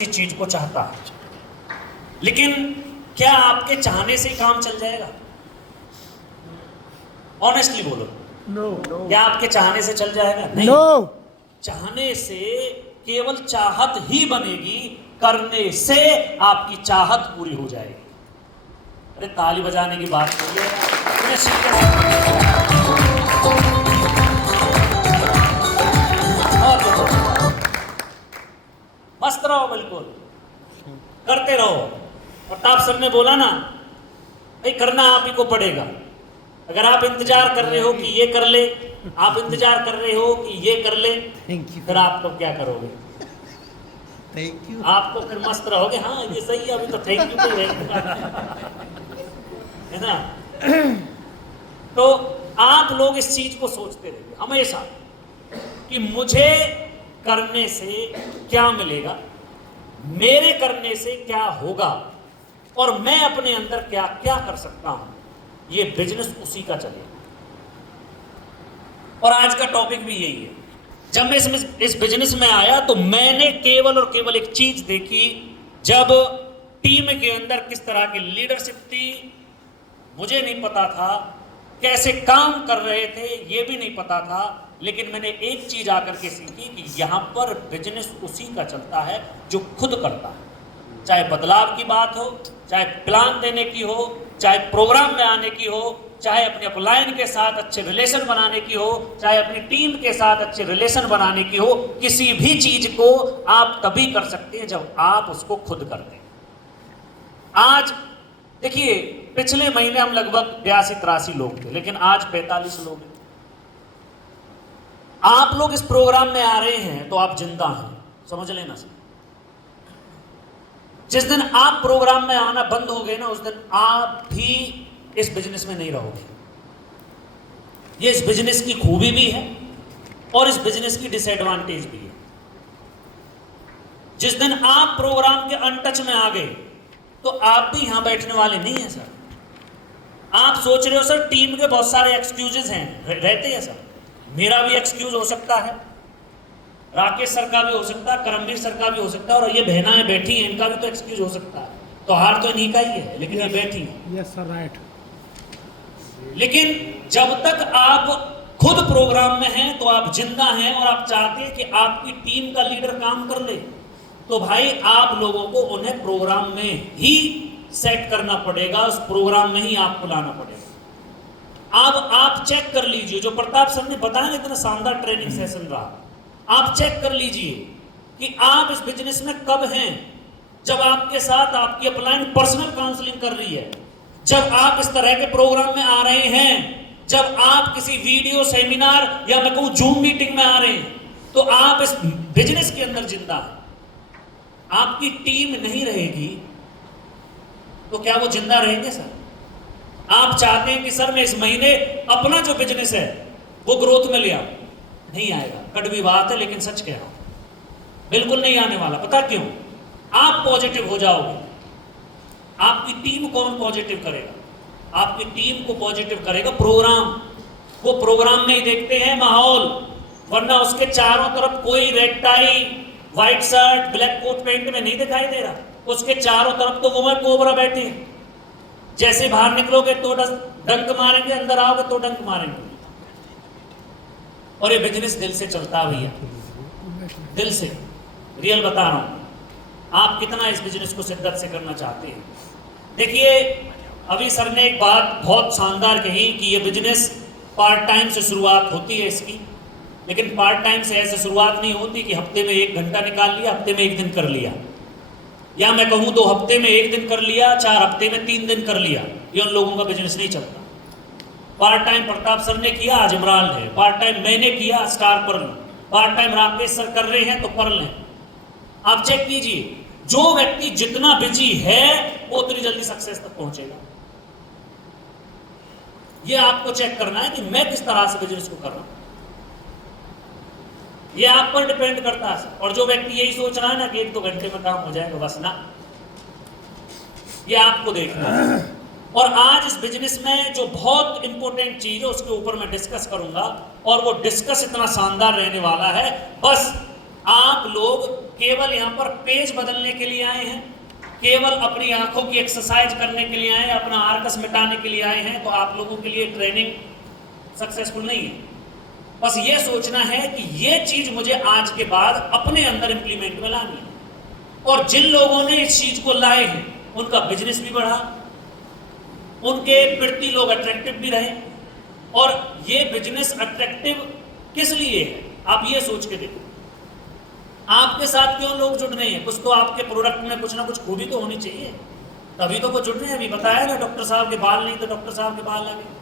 चीज को चाहता है, लेकिन क्या आपके चाहने से ही काम चल जाएगा? ऑनेस्टली बोलो, नो क्या आपके चाहने से चल जाएगा? नहीं। नो चाहने से केवल चाहत ही बनेगी, करने से आपकी चाहत पूरी हो जाएगी। अरे ताली बजाने की बात नहीं है, मस्त रहो, बिल्कुल करते रहो। और ताप सर ने बोला ना भाई, करना आप ही को पड़ेगा। अगर आप इंतजार कर रहे हो कि ये कर ले, आप इंतजार कर रहे हो कि ये कर ले, फिर आप तो क्या करोगे? Thank you. आप तो फिर मस्त रहोगे। हाँ ये सही है, अभी तो थैंक यू पे है ना। तो आप लोग इस चीज को सोचते रहिए हमेशा कि मुझे करने से क्या मिलेगा, मेरे करने से क्या होगा, और मैं अपने अंदर क्या क्या कर सकता हूं। ये बिजनेस उसी का चलेगा। और आज का टॉपिक भी यही है। जब मैं इस बिजनेस में आया तो मैंने केवल और केवल एक चीज देखी। जब टीम के अंदर किस तरह की लीडरशिप थी, मुझे नहीं पता था। कैसे काम कर रहे थे ये भी नहीं पता था। लेकिन मैंने एक चीज आकर के सीखी कि यहां पर बिजनेस उसी का चलता है जो खुद करता है। चाहे बदलाव की बात हो, चाहे प्लान देने की हो, चाहे प्रोग्राम में आने की हो, चाहे अपने अपलाइन के साथ अच्छे रिलेशन बनाने की हो, चाहे अपनी टीम के साथ अच्छे रिलेशन बनाने की हो। किसी भी चीज को आप तभी कर सकते हैं जब आप उसको खुद करते हैं। आज देखिए, पिछले महीने हम लगभग 82-83 लोग थे, लेकिन आज 45 लोग हैं। आप लोग इस प्रोग्राम में आ रहे हैं तो आप जिंदा हैं, समझ लेना सर। जिस दिन आप प्रोग्राम में आना बंद हो गए ना, उस दिन आप भी इस बिजनेस में नहीं रहोगे। ये इस बिजनेस की खूबी भी है और इस बिजनेस की डिसएडवांटेज भी है। जिस दिन आप प्रोग्राम के अनटच में आ गए तो आप भी यहां बैठने वाले नहीं है सर। आप सोच रहे हो सर टीम के बहुत सारे एक्सक्यूजेस हैं, रहते हैं सर। मेरा भी एक्सक्यूज हो सकता है, राकेश सर का भी हो सकता है, करमवीर सर का भी हो सकता है, और ये बहनाएं बैठी हैं इनका भी तो एक्सक्यूज हो सकता है। तो हार तो इन्हीं का ही है, लेकिन ये बैठी है। Yes sir, right. लेकिन जब तक आप खुद प्रोग्राम में हैं तो आप जिंदा हैं, और आप चाहते हैं कि आपकी टीम का लीडर काम कर ले, तो भाई आप लोगों को उन्हें प्रोग्राम में ही सेट करना पड़ेगा, उस प्रोग्राम में ही आपको लाना पड़ेगा। अब आप चेक कर लीजिए, जो प्रताप सर ने बताया इतना शानदार ट्रेनिंग सेशन रहा, आप चेक कर लीजिए कि आप इस बिजनेस में कब हैं। जब आपके साथ आपकी अपलाइन पर्सनल काउंसलिंग कर रही है, जब आप इस तरह के प्रोग्राम में आ रहे हैं, जब आप किसी वीडियो सेमिनार या मैं कहूं जूम मीटिंग में आ रहे हैं, तो आप इस बिजनेस के अंदर जिंदा हैं। आपकी टीम नहीं रहेगी तो क्या वो जिंदा रहेंगे सर? आप चाहते हैं कि सर मैं इस महीने अपना जो बिजनेस है वो ग्रोथ में ले आऊं, नहीं आएगा। कड़वी बात है लेकिन सच कह रहा हूं, बिल्कुल नहीं आने वाला। पता क्यों? आप पॉजिटिव हो जाओगे। आपकी टीम कौन पॉजिटिव करेगा? आपकी टीम को पॉजिटिव करेगा प्रोग्राम। वो प्रोग्राम में ही देखते हैं माहौल, वरना उसके चारों तरफ कोई red tie, white shirt, black coat pant में नहीं दिखाई दे रहा। उसके चारों तरफ तो वो कोबरा बैठे हैं। जैसे बाहर निकलोगे तो डंक मारेंगे, अंदर आओगे तो डंक मारेंगे। और ये बिजनेस दिल से चलता है भैया, दिल से। रियल बता रहा हूं। आप कितना इस बिजनेस को शिद्दत से करना चाहते हैं। देखिए, अभी सर ने एक बात बहुत शानदार कही कि ये बिजनेस पार्ट टाइम से शुरुआत होती है इसकी, लेकिन पार्ट टाइम से ऐसे शुरुआत नहीं होती कि हफ्ते में 1 घंटा निकाल लिया, हफ्ते में 1 दिन कर लिया, या मैं कहूं 2 हफ्ते में 1 दिन कर लिया, 4 हफ्ते में 3 दिन कर लिया। ये उन लोगों का बिजनेस नहीं चलता। पार्ट टाइम प्रताप सर ने किया, आज इमरान है। पार्ट टाइम मैंने किया, star pearl. Part time Rakesh sir कर रहे हैं तो पर्ल है। आप चेक कीजिए, जो व्यक्ति जितना बिजी है वो उतनी जल्दी सक्सेस तक पहुंचेगा। ये आपको चेक करना है कि मैं किस तरह से बिजनेस को कर रहा हूं। ये आप पर डिपेंड करता है। और जो व्यक्ति यही सोच रहा है ना कि 1-2 घंटे में काम हो जाएगा, बस ना, ये आपको देखना है। और आज इस बिजनेस में जो बहुत इंपॉर्टेंट चीज है उसके ऊपर मैं डिस्कस करूंगा, और वो डिस्कस इतना शानदार रहने वाला है। बस आप लोग केवल यहाँ पर पेज बदलने के लिए आए हैं, केवल अपनी आंखों की एक्सरसाइज करने के लिए आए हैं, अपना आर्कस मिटाने के लिए आए हैं, तो आप लोगों के लिए ट्रेनिंग सक्सेसफुल नहीं है। बस ये सोचना है कि ये चीज मुझे आज के बाद अपने अंदर इंप्लीमेंट में लानी है। और जिन लोगों ने इस चीज को लाए हैं उनका बिजनेस भी बढ़ा, उनके प्रति लोग अट्रैक्टिव भी रहे। और ये बिजनेस अट्रैक्टिव किस लिए है, आप ये सोच के देखो, आपके साथ क्यों लोग जुड़ रहे हैं? कुछ तो आपके प्रोडक्ट में कुछ ना कुछ खूबी तो होनी चाहिए, तभी तो वो जुड़ रहे हैं। अभी बताया ना, डॉक्टर साहब के बाल नहीं तो डॉक्टर साहब के बाल लगे।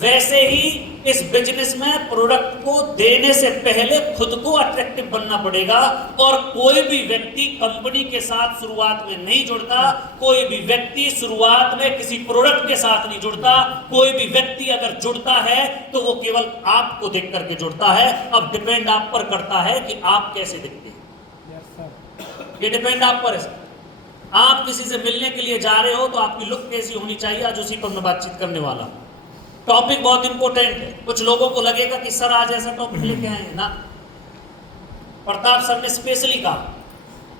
वैसे ही इस बिजनेस में प्रोडक्ट को देने से पहले खुद को अट्रैक्टिव बनना पड़ेगा। और कोई भी व्यक्ति कंपनी के साथ शुरुआत में नहीं जुड़ता, कोई भी व्यक्ति शुरुआत में किसी प्रोडक्ट के साथ नहीं जुड़ता। कोई भी व्यक्ति अगर जुड़ता है तो वो केवल आपको देख करके जुड़ता है। अब डिपेंड आप पर करता है कि आप कैसे दिखते हैं, ये डिपेंड आप पर है। आप किसी से मिलने के लिए जा रहे हो तो आपकी लुक कैसी होनी चाहिए, आज उसी पर मैं बातचीत करने वाला हूं। टॉपिक बहुत इंपॉर्टेंट है। कुछ लोगों को लगेगा कि सर आज ऐसा टॉपिक लेके आए हैं ना, प्रताप सर ने स्पेशली कहा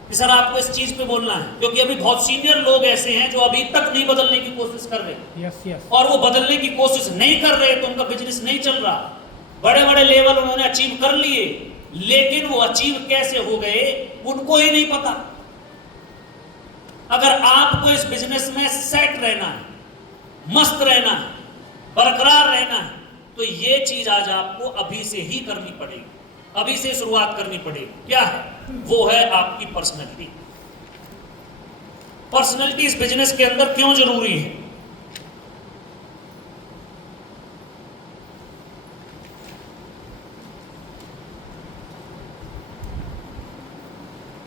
कि सर आपको इस चीज पे बोलना है, क्योंकि अभी बहुत सीनियर लोग ऐसे हैं जो अभी तक नहीं बदलने की कोशिश कर रहे। yes. और वो बदलने की कोशिश नहीं कर रहे तो उनका बिजनेस नहीं चल रहा। बड़े बड़े लेवल उन्होंने अचीव कर लिए, लेकिन वो अचीव कैसे हो गए उनको ही नहीं पता। अगर आपको इस बिजनेस में सेट रहना है, मस्त रहना है, बरकरार रहना है, तो ये चीज आज आपको अभी से ही करनी पड़ेगी, अभी से शुरुआत करनी पड़ेगी। क्या है वो? है आपकी पर्सनैलिटी। पर्सनैलिटी इस बिजनेस के अंदर क्यों जरूरी है?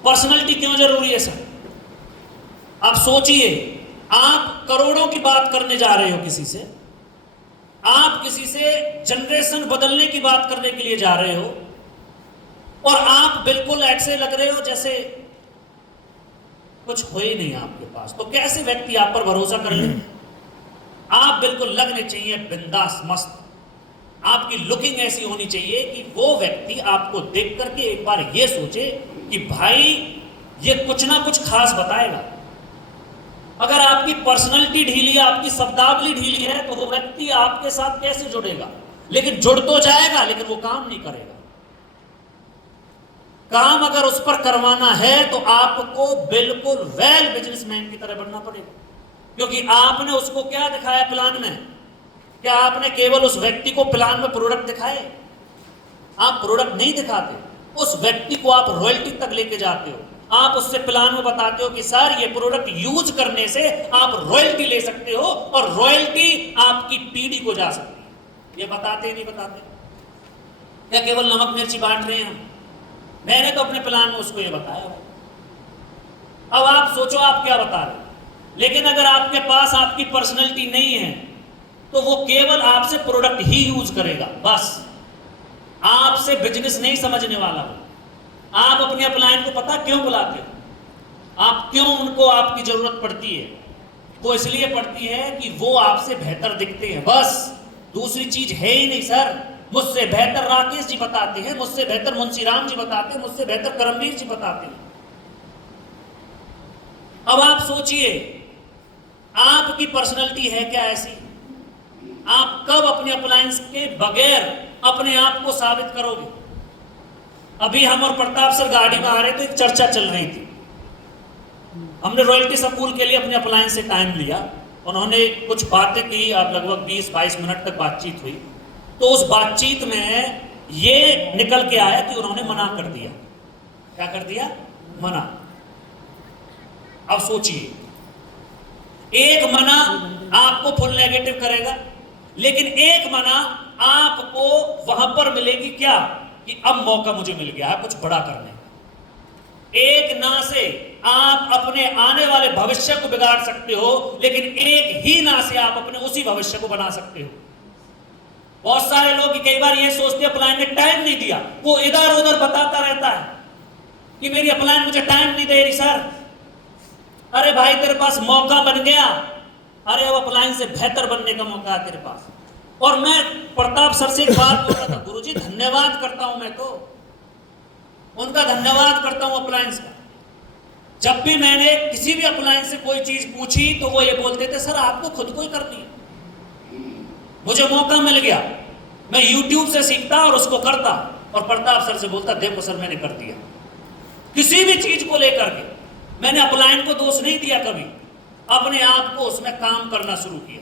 पर्सनैलिटी क्यों जरूरी है सर? आप सोचिए, आप करोड़ों की बात करने जा रहे हो किसी से, आप किसी से जनरेशन बदलने की बात करने के लिए जा रहे हो, और आप बिल्कुल ऐसे लग रहे हो जैसे कुछ हो ही नहीं आपके पास, तो कैसे व्यक्ति आप पर भरोसा कर ले? आप बिल्कुल लगने चाहिए बिंदास, मस्त। आपकी लुकिंग ऐसी होनी चाहिए कि वो व्यक्ति आपको देख करके एक बार ये सोचे कि भाई ये कुछ ना कुछ खास बताएगा। अगर आपकी पर्सनैलिटी ढीली है, आपकी शब्दावली ढीली है, तो वो व्यक्ति आपके साथ कैसे जुड़ेगा? लेकिन जुड़ तो जाएगा, लेकिन वो काम नहीं करेगा। काम अगर उस पर करवाना है तो आपको बिल्कुल वेल बिजनेसमैन की तरह बनना पड़ेगा, क्योंकि आपने उसको क्या दिखाया प्लान में? क्या आपने केवल उस व्यक्ति को प्लान में प्रोडक्ट दिखाए? आप प्रोडक्ट नहीं दिखाते, उस व्यक्ति को आप रॉयल्टी तक लेके जाते हो। आप उससे प्लान में बताते हो कि सर ये प्रोडक्ट यूज करने से आप रॉयल्टी ले सकते हो और रॉयल्टी आपकी पीढ़ी को जा सकती है। ये बताते नहीं बताते? क्या केवल नमक मिर्ची बांट रहे हैं हम? मैंने तो अपने प्लान में उसको ये बताया। अब आप सोचो आप क्या बता रहे हो। लेकिन अगर आपके पास आपकी पर्सनैलिटी नहीं है तो वो केवल आपसे प्रोडक्ट ही यूज करेगा, बस। आपसे बिजनेस नहीं समझने वाला हो। आप अपने अपलाइन को पता क्यों बुलाते हो? आप क्यों उनको आपकी जरूरत पड़ती है? वो इसलिए पड़ती है कि वो आपसे बेहतर दिखते हैं, बस। दूसरी चीज है ही नहीं सर। मुझसे बेहतर राकेश जी बताते हैं, मुझसे बेहतर मुंशी राम जी बताते हैं, मुझसे बेहतर करमवीर जी बताते हैं। अब आप सोचिए, आपकी पर्सनैलिटी है क्या ऐसी? आप कब अपने अप्लायंस के बगैर अपने आप को साबित करोगे? अभी हम और प्रताप सर गाड़ी में आ रहे थे, एक चर्चा चल रही थी। हमने रॉयल्टी स्कूल के लिए अपने अप्लायंस से टाइम लिया, उन्होंने कुछ बातें की, अब लगभग 20-22 मिनट तक बातचीत हुई। तो उस बातचीत में ये निकल के आया कि उन्होंने मना कर दिया। क्या कर दिया? मना। अब सोचिए, एक मना आपको फुल नेगेटिव करेगा, लेकिन एक मना आपको वहां पर मिलेगी क्या कि अब मौका मुझे मिल गया है कुछ बड़ा करने का। एक ना से आप अपने आने वाले भविष्य को बिगाड़ सकते हो, लेकिन एक ही ना से आप अपने उसी भविष्य को बना सकते हो। बहुत सारे लोग कई बार ये सोचते हैं अपलाइन ने टाइम नहीं दिया, वो इधर उधर बताता रहता है कि मेरी अपलाइन मुझे टाइम नहीं दे रही सर। अरे भाई तेरे पास मौका बन गया, अरे अब अपलाइन से बेहतर बनने का मौका है तेरे पास। और मैं प्रताप सर से एक बात बोल रहा था, गुरुजी धन्यवाद करता हूं मैं तो उनका धन्यवाद करता हूं अप्लायंस का। जब भी मैंने किसी भी अप्लायंस से कोई चीज पूछी तो वो ये बोलते थे सर आपको खुद को ही करनी है। मुझे मौका मिल गया, मैं YouTube से सीखता और उसको करता, और प्रताप सर से बोलता देखो सर मैंने कर दिया। किसी भी चीज को लेकर के मैंने अप्लायन को दोष नहीं दिया कभी, अपने आप को उसमें काम करना शुरू किया।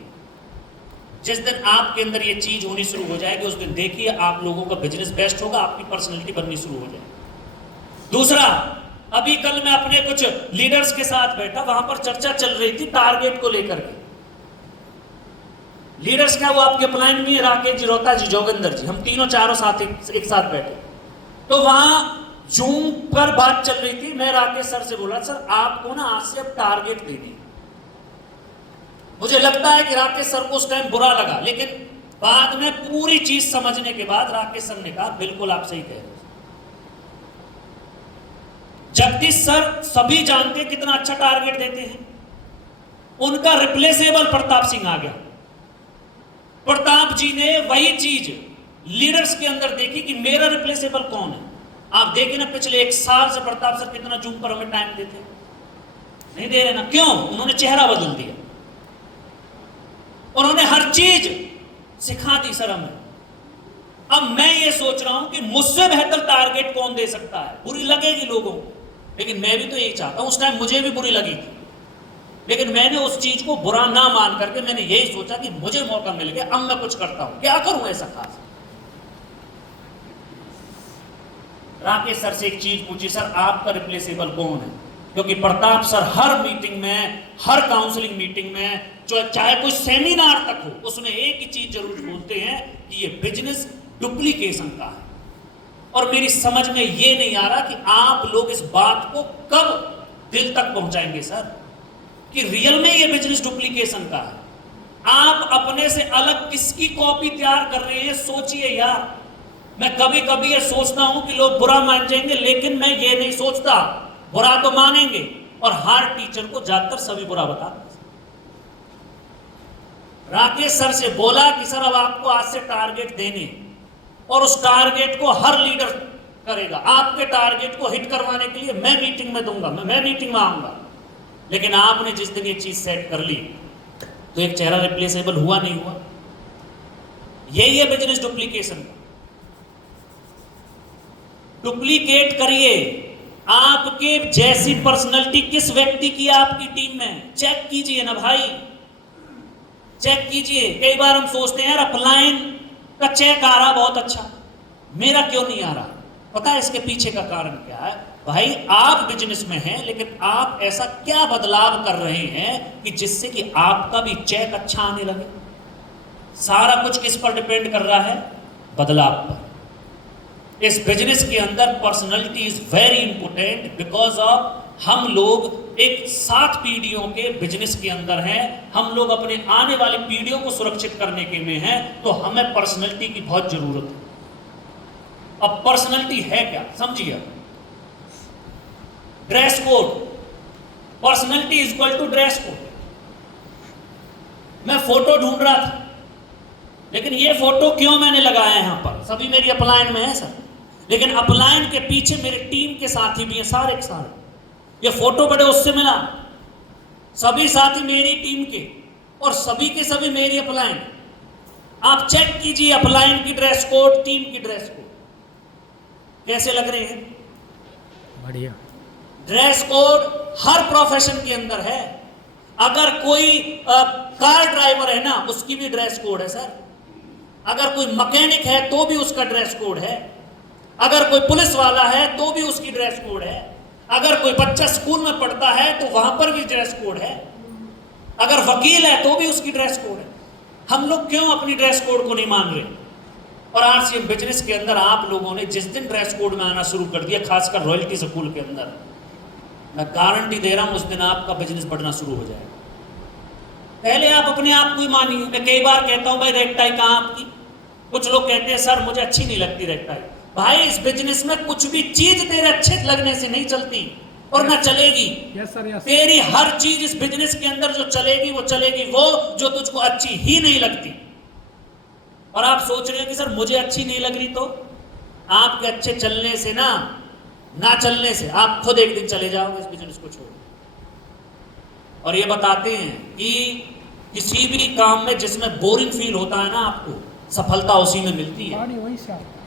जिस दिन आपके अंदर ये चीज होनी शुरू हो जाएगी उस दिन देखिए आप लोगों का बिजनेस बेस्ट होगा, आपकी पर्सनैलिटी बननी शुरू हो जाएगी। दूसरा, अभी कल मैं अपने कुछ लीडर्स के साथ बैठा, वहां पर चर्चा चल रही थी टारगेट को लेकर के। लीडर्स क्या, वो आपके अप्लायन में राकेश जी, रोहता जी, जोगिंदर जी, हम तीनों चारों साथ एक साथ बैठे। तो वहां जूम पर बात चल रही थी। मैं राकेश सर से बोला सर आपको ना आज से अब टारगेट देनी। मुझे लगता है कि राकेश सर को उस टाइम बुरा लगा, लेकिन बाद में पूरी चीज समझने के बाद राकेश सर ने कहा बिल्कुल आप सही कह रहे हो। जगदीश सर सभी जानते कितना अच्छा टारगेट देते हैं। उनका रिप्लेसेबल प्रताप सिंह आ गया। प्रताप जी ने वही चीज लीडर्स के अंदर देखी कि मेरा रिप्लेसेबल कौन है। आप देखें ना पिछले 1 साल से प्रताप सर कितना जूम पर हमें टाइम देते हैं, नहीं दे रहे ना। क्यों? उन्होंने चेहरा बदल दिया, उन्होंने हर चीज सिखा दी सर हमें। अब मैं ये सोच रहा हूं कि मुझसे बेहतर टारगेट कौन दे सकता है। बुरी लगेगी लोगों को, लेकिन मैं भी तो यही चाहता हूं। उस टाइम मुझे भी बुरी लगी थी, लेकिन मैंने उस चीज को बुरा ना मान करके मैंने यही सोचा कि मुझे मौका मिल गया, अब मैं कुछ करता हूं, क्या करूं ऐसा खास। राकेश सर से एक चीज पूछी, सर आपका रिप्लेसेबल कौन है? क्योंकि प्रताप सर हर मीटिंग में, हर काउंसलिंग मीटिंग में, चाहे कोई सेमिनार तक हो, उसमें एक ही चीज जरूर बोलते हैं कि ये बिजनेस डुप्लीकेशन का है। और मेरी समझ में ये नहीं आ रहा कि आप लोग इस बात को कब दिल तक पहुंचाएंगे सर, कि रियल में ये बिजनेस डुप्लीकेशन का है। आप अपने से अलग किसकी कॉपी तैयार कर रहे हैं, सोचिए यार। मैं कभी कभी ये सोचता हूं कि लोग बुरा मान जाएंगे, लेकिन मैं ये नहीं सोचता, बुरा तो मानेंगे। और हर टीचर को ज्यादातर सभी बुरा बताते। राकेश सर से बोला कि सर अब आपको आज से टारगेट देने, और उस टारगेट को हर लीडर करेगा। आपके टारगेट को हिट करवाने के लिए मैं मीटिंग में दूंगा, मैं मीटिंग में आऊंगा। लेकिन आपने जिस दिन ये चीज सेट कर ली तो एक चेहरा रिप्लेसेबल हुआ नहीं हुआ। यही है बिजनेस डुप्लीकेशन। डुप्लीकेट करिए। आपके जैसी पर्सनैलिटी किस व्यक्ति की है आपकी टीम में, चेक कीजिए ना भाई, चेक कीजिए। कई बार हम सोचते हैं यार अपलाइन का चेक आ रहा बहुत अच्छा, मेरा क्यों नहीं आ रहा? पता है इसके पीछे का कारण क्या है? भाई आप बिजनेस में हैं, लेकिन आप ऐसा क्या बदलाव कर रहे हैं कि जिससे कि आपका भी चेक अच्छा आने लगे। सारा कुछ किस पर डिपेंड कर रहा है? बदलाव पर। इस बिजनेस के अंदर personality is very important, because of हम लोग एक 7 पीढ़ियों के बिजनेस के अंदर हैं। हम लोग अपने आने वाली पीढ़ियों को सुरक्षित करने के में हैं, तो हमें पर्सनैलिटी की बहुत जरूरत है। अब पर्सनैलिटी है क्या, समझिए। Dress code, personality is equal to dress code. मैं फोटो ढूंढ रहा था, लेकिन ये फोटो क्यों मैंने लगाया यहां पर? सभी मेरी अपलाइन में है सर, लेकिन अपलाइन के पीछे मेरे टीम के साथी भी हैं, सारे के सारे। ये फोटो बड़े उससे मिला, सभी साथी मेरी टीम के, और सभी के सभी मेरी अपलाइन। आप चेक कीजिए अपलाइन की ड्रेस कोड, टीम की ड्रेस कोड कैसे लग रहे हैं। बढ़िया। ड्रेस कोड हर प्रोफेशन के अंदर है। अगर कोई कार ड्राइवर है ना, उसकी भी ड्रेस कोड है सर। अगर कोई मैकेनिक है तो भी उसका ड्रेस कोड है। अगर कोई पुलिस वाला है तो भी उसकी ड्रेस कोड है। अगर कोई बच्चा स्कूल में पढ़ता है तो वहां पर भी ड्रेस कोड है। अगर वकील है तो भी उसकी ड्रेस कोड है। हम लोग क्यों अपनी ड्रेस कोड को नहीं मान रहे? और आरसीएम बिजनेस के अंदर आप लोगों ने जिस दिन ड्रेस कोड में आना शुरू कर दिया, खासकर रॉयल्टी स्कूल के अंदर, मैं गारंटी दे रहा हूं उस दिन आपका बिजनेस बढ़ना शुरू हो जाएगा। पहले आप अपने आप को ही मानिए। मैं कई बार कहता हूं भाई रेड टाई कहां आपकी? कुछ लोग कहते हैं सर मुझे अच्छी नहीं लगती रेड टाई। भाई इस बिजनेस में कुछ भी चीज तेरे अच्छे लगने से नहीं चलती और ना चलेगी। Yes sir, yes. तेरी हर चीज इस बिजनेस के अंदर जो चलेगी वो चलेगी वो जो तुझको अच्छी ही नहीं लगती। और आप सोच रहे हैं कि सर मुझे अच्छी नहीं लग रही, तो आपके अच्छे चलने से ना ना चलने से आप खुद एक दिन चले जाओगे इस बिजनेस को छोड़। और ये बताते हैं कि किसी भी काम में जिसमें बोरिंग फील होता है ना आपको, सफलता उसी में मिलती है। वहीं से आता है।